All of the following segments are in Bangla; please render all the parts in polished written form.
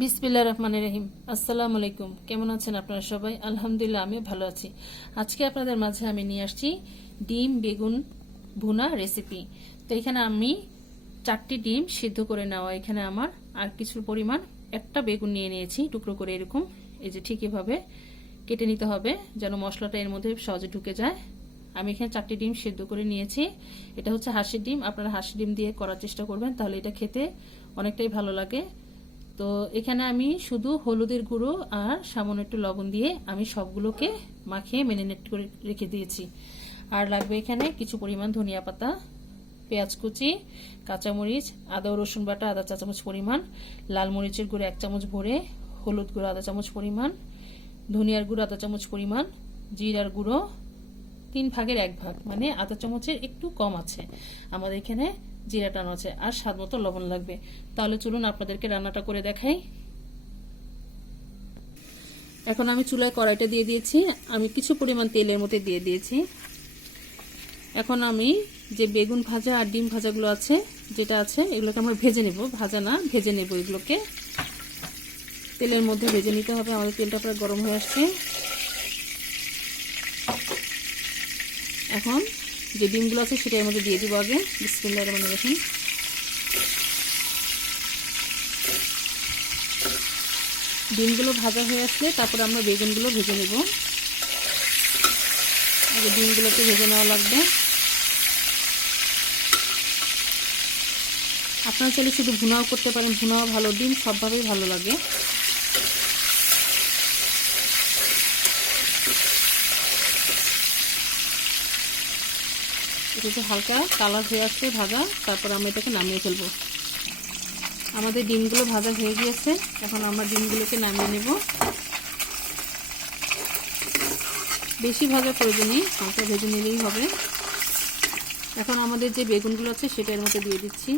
বিসমিল্লাহির রহমানির রহিম। আসসালামু আলাইকুম। কেমন আছেন আপনারা সবাই? আলহামদুলিল্লাহ, আমি ভালো আছি। আজকে আপনাদের মাঝে আমি নিয়ে আসছি ডিম বেগুন ভুনা রেসিপি। তো এখানে আমি 4টি ডিম সিদ্ধ করে নেওয়া, এখানে আমার আর কিছু পরিমাণ একটা বেগুন নিয়ে নিয়েছি টুকরো করে, এরকম এই যে ঠিক এভাবে কেটে নিতে হবে যেন মশলাটা এর মধ্যে সহজে ঢুকে যায়। আমি এখানে 4টি ডিম সিদ্ধ করে নিয়েছি। এটা হচ্ছে হাঁসের ডিম, আপনারা হাঁসের ডিম দিয়ে করার চেষ্টা করবেন, তাহলে এটা খেতে অনেকটাই ভালো লাগে। তো এখানে আমি শুধু হলুদের গুঁড়ো আর সামান্য একটু লবণ দিয়ে আমি সবগুলোকে মাখিয়ে ম্যারিনেট করে রেখে দিয়েছি। আর লাগবে এখানে কিছু পরিমাণ ধনিয়া পাতা, পেঁয়াজ কুচি, কাঁচামরিচ, আদা ও রসুন বাটা আধা চা চামচ পরিমাণ, লাল মরিচের গুঁড়ো 1 চামচ ভরে, হলুদ গুঁড়ো আধা চামচ পরিমাণ, ধনিয়ার গুঁড়ো আধা চামচ পরিমাণ, জিরার গুঁড়ো 3/1 মানে আধা চামচের একটু কম আছে আমাদের এখানে জিরা টানো আছে, আর স্বাদ মতো লবণ লাগবে। তাহলে চলুন আপনাদেরকে রান্নাটা করে দেখাই। এখন আমি চুলায় কড়াইটা দিয়ে দিয়েছি, আমি কিছু পরিমাণ তেলের মধ্যে দিয়ে দিয়েছি। এখন আমি যে বেগুন ভাজা আর ডিম ভাজাগুলো আছে যেটা আছে এগুলোকে আমরা ভেজে নেব, ভাজা না ভেজে নেব। এগুলোকে তেলের মধ্যে ভেজে নিতে হবে। আমাদের তেলটা প্রায় গরম হয়ে আসছে। এখন যে ডিমগুলো আছে সেটা এর মধ্যে দিয়ে দিব আগে। বিসমিল্লাহির রহমানির রহিম। ডিমগুলো ভাজা হয়ে আসলে তারপরে আমরা বেগুনগুলো ভেজে নেব। আগে ডিমগুলোকে ভেজে নেওয়া লাগবে। আপনারা চাইলে শুধু ভুনাও করতে পারেন, ভুনাও ভালো, ডিম সবভাবেই ভালো লাগে। এটা হালকা কালার হয়ে আসছে ভাজা, তারপর আমরা এটাকে নামিয়ে ফেলবো। আমাদের ডিমগুলো ভাজা হয়ে গিয়েছে, এখন আমরা ডিমগুলোকে নামিয়ে নেব। বেশি ভাজা প্রয়োজন নেই, হালকা ভেজে নিলেই হবে। এখন আমাদের যে বেগুনগুলো আছে সেটা এর মধ্যে দিয়ে দিচ্ছি।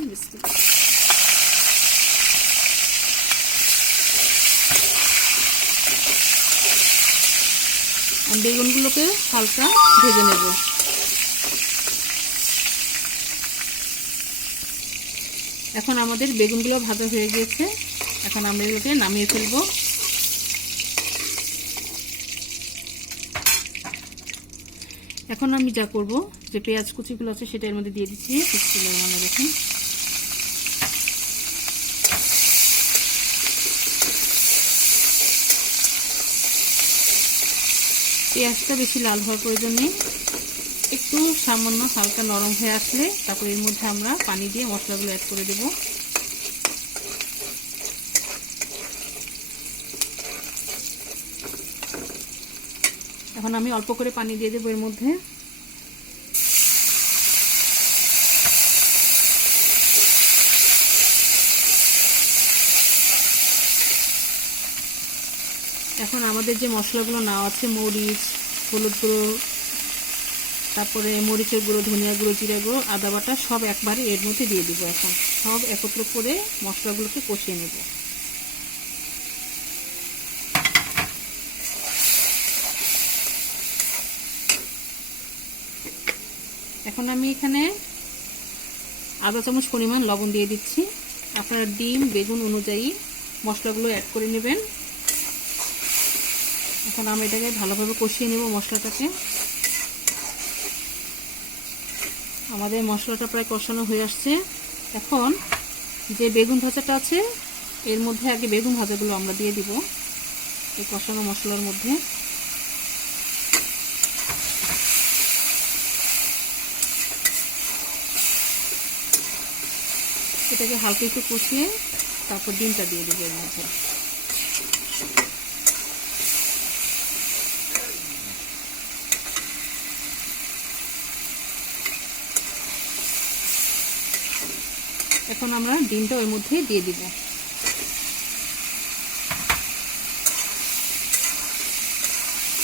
বেগুনগুলোকে হালকা ভেজে নেব। এখন আমাদের বেগুনগুলো ভাজা হয়ে গিয়েছে, এখন আমরা এগুলোকে নামিয়ে ফেলবো। এখন আমি যা করব, যে পেঁয়াজ কুচিগুলো আছে সেটা এর মধ্যে দিয়ে দিচ্ছি। মনে রাখুন, পেঁয়াজটা বেশি লাল হওয়ার প্রয়োজন নেই, একটু সামান্য হালকা নরম হয়ে আসলে তারপর এর মধ্যে আমরা পানি দিয়ে মশলাগুলো অ্যাড করে দেব। এখন আমি অল্প করে পানি দিয়ে দেবো এর মধ্যে। এখন আমাদের যে মশলাগুলো নেওয়া আছে, মরিচ, হলুদ গুঁড়ো, তারপরে মরিচের গুঁড়ো, ধনিয়া গুঁড়ো, জিরা গুঁড়ো, আদা বাটা সব একবারে এর মধ্যে দিয়ে দিব। এখন সব একত্র করে মশলাগুলোকে কষিয়ে নেব। এখন আমি এখানে আধা চামচ পরিমাণ লবণ দিয়ে দিচ্ছি। আপনারা ডিম বেগুন অনুযায়ী মশলাগুলো অ্যাড করে নেবেন। এখন আমি এটাকে ভালোভাবে কষিয়ে নেব মশলাটাকে। আমাদের মশলাটা প্রায় কষানো হয়ে আসছে। এখন যে বেগুন ভাজাটা আছে এর মধ্যে আগে বেগুন ভাজাগুলো আমরা দিয়ে দিব এই কষানো মশলার মধ্যে। এটাকে হালকা একটু কষিয়ে তারপর ডিমটা দিয়ে দেবো এর মধ্যে। এখন আমরা ডিমটা ওর মধ্যে দিয়ে দিব।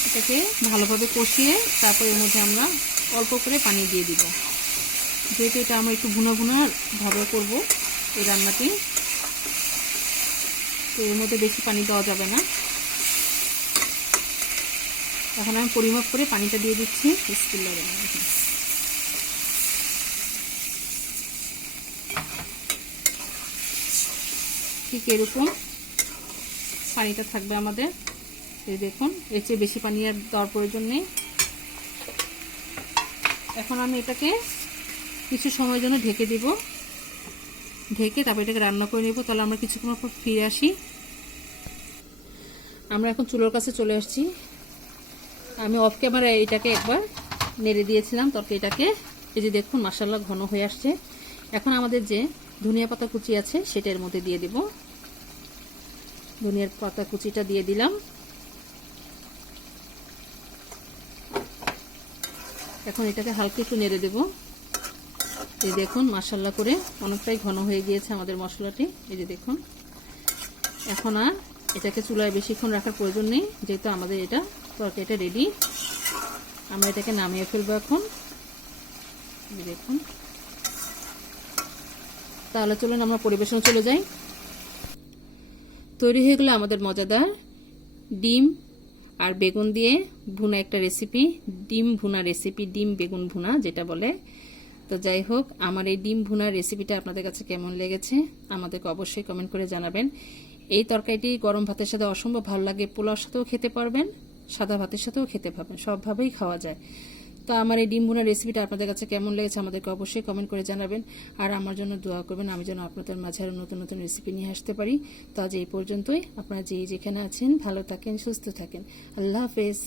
এটাকে ভালোভাবে কষিয়ে তারপর এর মধ্যে আমরা অল্প করে পানি দিয়ে দিব। যেহেতু এটা আমরা একটু ভুনা ভুনা ভাবে করব এই রান্নাটি, তো এর মধ্যে বেশি পানি দেওয়া যাবে না। এখন আমি পরিমাপ করে পানিটা দিয়ে দিচ্ছি। বিসমিল্লাহির ঠিক এরকম পানিটা থাকবে আমাদের। এই দেখুন, এর চেয়ে বেশি পানি আর দেওয়ার প্রয়োজন নেই। এখন আমি এটাকে কিছু সময়ের জন্য ঢেকে দিব, ঢেকে তারপর এটাকে রান্না করে নেব। তাহলে আমরা কিছুক্ষণ পর ফিরে আসি। আমরা এখন চুলোর কাছে চলে আসছি। আমি অফ ক্যামেরায় এটাকে একবার নেড়ে দিয়েছিলাম তরকারিটাকে। এই যে দেখুন মাশাআল্লাহ ঘন হয়ে আসছে। এখন আমাদের যে ধনিয়া পাতা কুচি আছে সেটা এর মধ্যে দিয়ে দেব। ধনিয়ার পাতা কুচিটা দিয়ে দিলাম। এখন এটাকে হালকা একটু নেড়ে দেব। এই দেখুন মাশাআল্লাহ করে অনেকটাই ঘন হয়ে গিয়েছে আমাদের মশলাটি। এই যে দেখুন, এখন আর এটাকে চুলায় বেশিক্ষণ রাখার প্রয়োজন নেই, যেহেতু আমাদের এটা তরকারিটা রেডি। আমরা এটাকে নামিয়ে ফেলবো এখন। এই দেখুন, তাহলে চলুন আমরা পরিবেশনে চলে যাই। তৈরি হয়ে গেলো আমাদের মজাদার ডিম আর বেগুন দিয়ে ভুনা একটা রেসিপি, ডিম ভুনা রেসিপি, ডিম বেগুন ভুনা যেটা বলে। তো যাই হোক, আমার এই ডিম ভুনার রেসিপিটা আপনাদের কাছে কেমন লেগেছে আমাদেরকে অবশ্যই কমেন্ট করে জানাবেন। এই তরকারিটি গরম ভাতের সাথে অসম্ভব ভালো লাগে, পোলাওর সাথেও খেতে পারবেন, সাদা ভাতের সাথেও খেতে পারবেন, সবভাবেই খাওয়া যায়। তো আমার এই ডিম ভুনার রেসিপিটা আপনাদের কাছে কেমন লেগেছে আমাদেরকে অবশ্যই কমেন্ট করে জানাবেন। আর আমার জন্য দোয়া করবেন, আমি যেন আপনাদের মাঝে আরও নতুন নতুন রেসিপি নিয়ে আসতে পারি। তো আজ এই পর্যন্তই। আপনারা যেখানে আছেন ভালো থাকেন, সুস্থ থাকেন। আল্লাহ হাফেজ।